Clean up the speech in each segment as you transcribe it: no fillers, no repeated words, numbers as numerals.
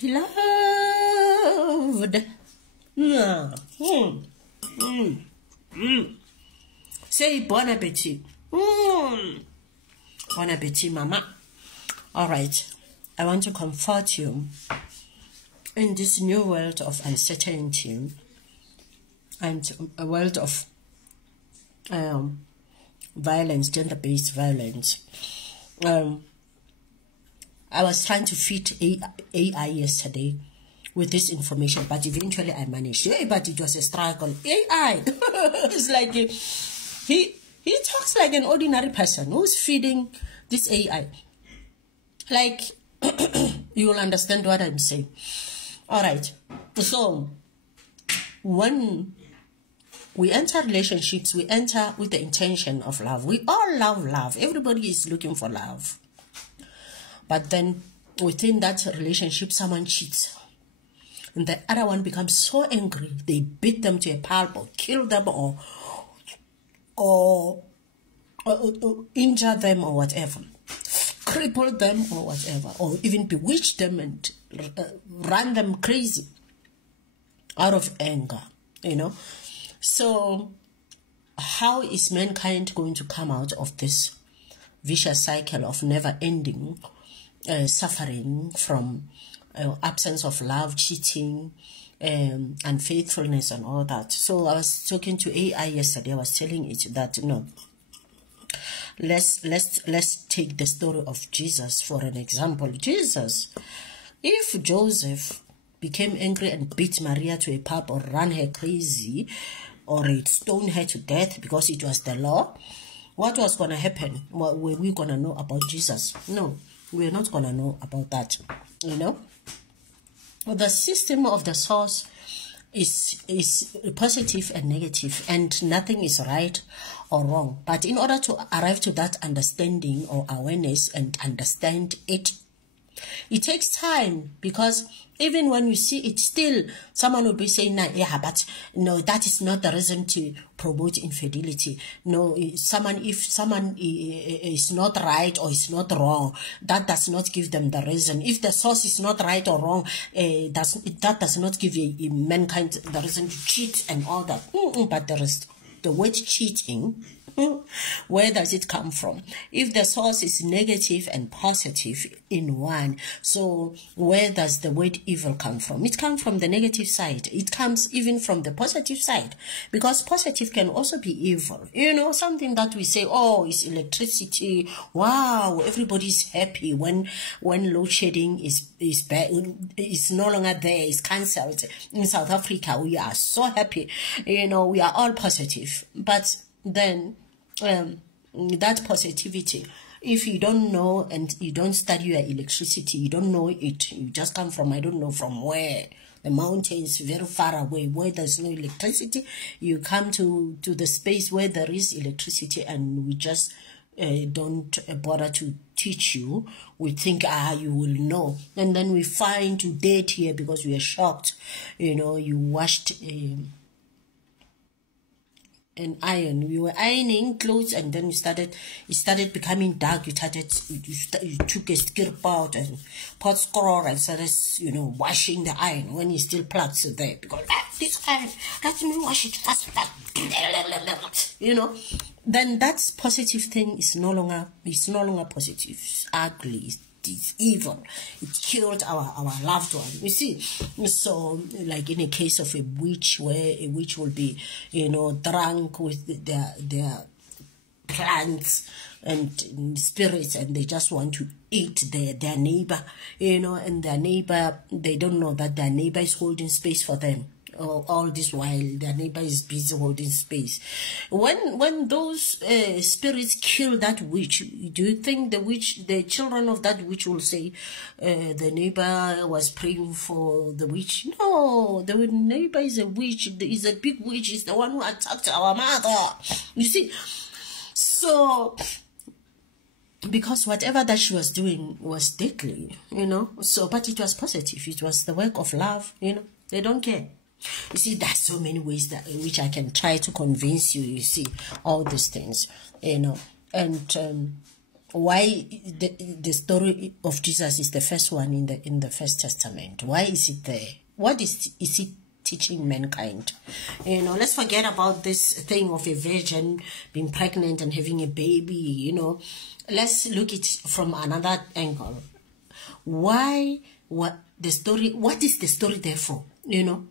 Beloved. Say bon appetit. Bon appetit, mama. All right. I want to comfort you in this new world of uncertainty and a world of violence, gender-based violence. I was trying to fit AI yesterday with this information, but eventually I managed. Yeah, but it was a struggle. AI, it's like he talks like an ordinary person who's feeding this AI. Like, you will understand what I'm saying. All right. So, when we enter relationships, we enter with the intention of love. We all love love. Everybody is looking for love. But then, within that relationship, someone cheats. And the other one becomes so angry, they beat them to a pulp or kill them or injure them or whatever. Cripple them or whatever. Or even bewitch them and run them crazy out of anger, you know. So, how is mankind going to come out of this vicious cycle of never-ending suffering from absence of love, cheating, unfaithfulness, and all that? So I was talking to AI yesterday. I was telling it that, no, let's take the story of Jesus for an example. Jesus, if Joseph became angry and beat Maria to a pulp or ran her crazy or stoned her to death because it was the law, what was going to happen? Were we going to know about Jesus? No, we're not going to know about that, you know. The system of the source is positive and negative, and nothing is right or wrong. But in order to arrive to that understanding or awareness and understand it, it takes time, because even when you see it, still someone will be saying, nah, yeah, but no, that is not the reason to promote infidelity. No, if someone is not right or is not wrong, that does not give them the reason. If the source is not right or wrong, that does not give mankind the reason to cheat and all that. But there is the word cheating. Where does it come from? If the source is negative and positive in one, so where does the word evil come from? It comes from the negative side. It comes even from the positive side, because positive can also be evil. You know, something that we say, oh, it's electricity. Wow, everybody's happy when load shedding is no longer there, is cancelled. In South Africa, we are so happy. You know, we are all positive. But then that positivity, if you don't know and you don't study your electricity, you don't know it, you just come from, I don't know from where, the mountains very far away where there's no electricity, you come to the space where there is electricity, and we just don't bother to teach you. We think, you will know, and then we find you dead here because we are shocked. You know, you washed an iron. We were ironing clothes, and then it started becoming dark. You took a skirp out and pot scroll and started, you know, washing the iron when you still plugged to there, because this iron, let me wash it fast, you know. Then that positive thing is no longer positive. It's ugly. It's evil. It killed our loved one. You see, so like in a case of a witch, where a witch will be, you know, drunk with their plants and spirits, and they just want to eat their neighbor, you know, and their neighbor, they don't know that their neighbor is holding space for them. All this while their neighbor is busy holding space. When those spirits kill that witch, do you think the children of that witch will say the neighbor was praying for the witch? No, the neighbor is a witch. Is a big witch. Is the one who attacked our mother. You see, so because whatever that she was doing was deadly, you know. So, but it was positive. It was the work of love, you know. They don't care. You see, there's so many ways in which I can try to convince you, you see, all these things, you know. And Why the story of Jesus is the first one in the First Testament? Why is it there? What is it teaching mankind? You know, let's forget about this thing of a virgin being pregnant and having a baby. You know, let's look at it from another angle. Why? What is the story there for? You know,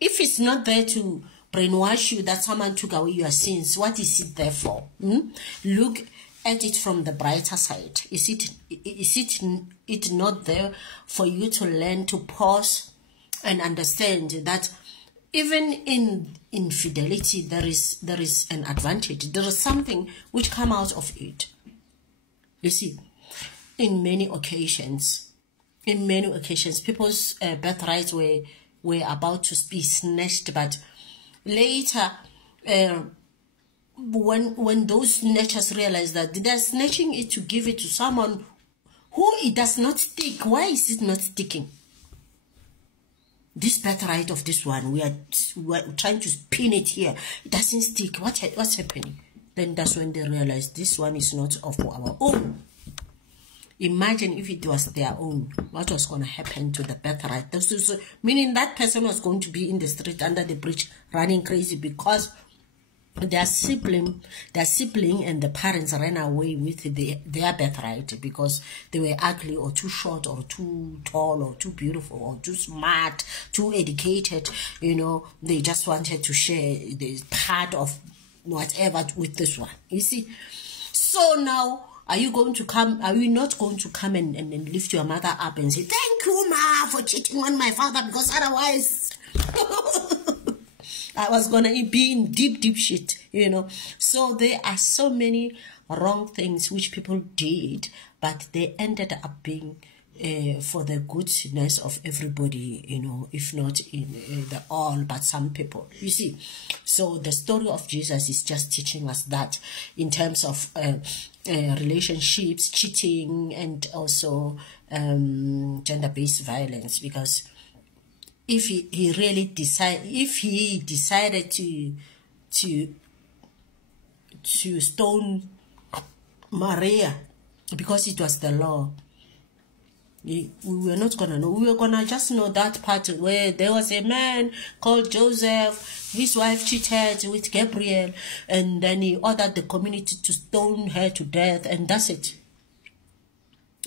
if it's not there to brainwash you that someone took away your sins, what is it there for? Look at it from the brighter side. Is it not there for you to learn to pause and understand that even in infidelity there is an advantage? There is something which come out of it. You see, in many occasions, people's birthrights were about to be snatched, but later, when those snatchers realize that they're snatching it to give it to someone who it does not stick, why is it not sticking? This birthright of this one, we are trying to pin it here. It doesn't stick. What's happening? Then that's when they realize this one is not of our own. Imagine if it was their own, what was going to happen to the birthright? Meaning that person was going to be in the street under the bridge running crazy because their sibling and the parents ran away with their birthright because they were ugly or too short or too tall or too beautiful or too smart, too educated. You know, they just wanted to share the part of whatever with this one. You see? So now, are you not going to come and lift your mother up and say, thank you, ma, for cheating on my father, because otherwise I was going to be in deep shit, you know. So there are so many wrong things which people did, but they ended up being for the goodness of everybody, you know, if not in the all, but some people, you see. So the story of Jesus is just teaching us that in terms of relationships, cheating, and also gender-based violence, because if he decided to stone Maria because it was the law, we were not gonna know. We were gonna just know that part where there was a man called Joseph, his wife cheated with Gabriel, and then he ordered the community to stone her to death, and that's it.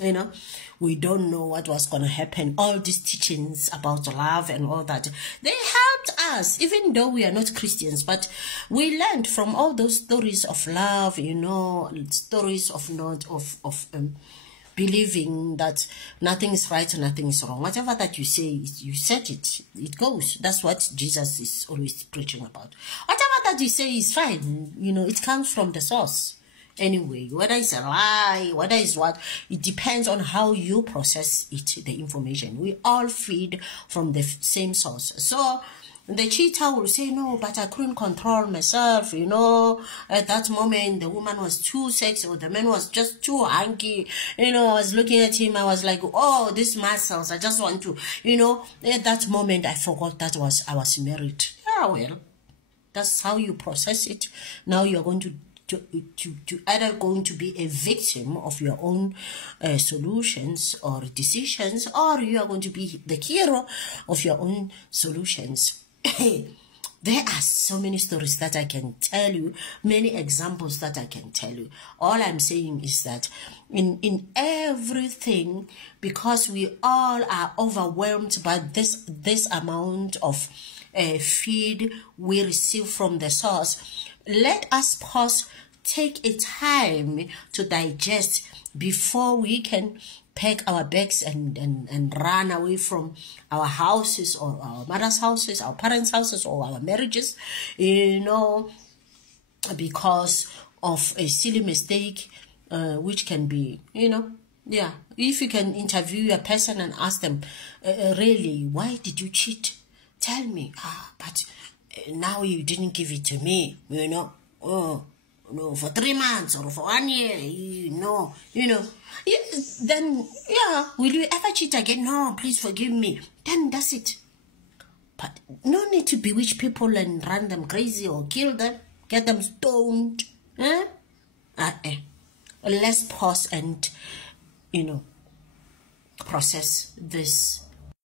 You know, we don't know what was gonna happen. All these teachings about love and all that, they helped us, even though we are not Christians, but we learned from all those stories of love, you know, stories of believing that nothing is right and nothing is wrong. Whatever that you say, you said it goes. That's what Jesus is always preaching about. Whatever that you say is fine. You know, it comes from the source. Anyway, whether it's a lie, whether it's what, it depends on how you process it, the information. We all feed from the same source. So the cheater will say, no, but I couldn't control myself, you know. At that moment, the woman was too sexy, or the man was just too hunky. You know, I was looking at him, I was like, oh, these muscles, I just want to, you know. At that moment, I forgot that I was married. Yeah, well, that's how you process it. Now you're going to either going to be a victim of your own solutions or decisions, or you are going to be the hero of your own solutions. There are so many stories that I can tell you, many examples that I can tell you. All I'm saying is that in everything, because we all are overwhelmed by this amount of feed we receive from the source, let us pause, take a time to digest before we can pack our bags and run away from our houses, or our mother's houses, our parents' houses, or our marriages, you know, because of a silly mistake, which can be, you know, yeah. If you can interview a person and ask them, really, why did you cheat? Tell me. But now you didn't give it to me, you know. Oh, no, for 3 months or for 1 year, you know. Yeah, then, yeah, will you ever cheat again? No, please forgive me. Then that's it. But no need to bewitch people and run them crazy or kill them, get them stoned. let's pause and, process this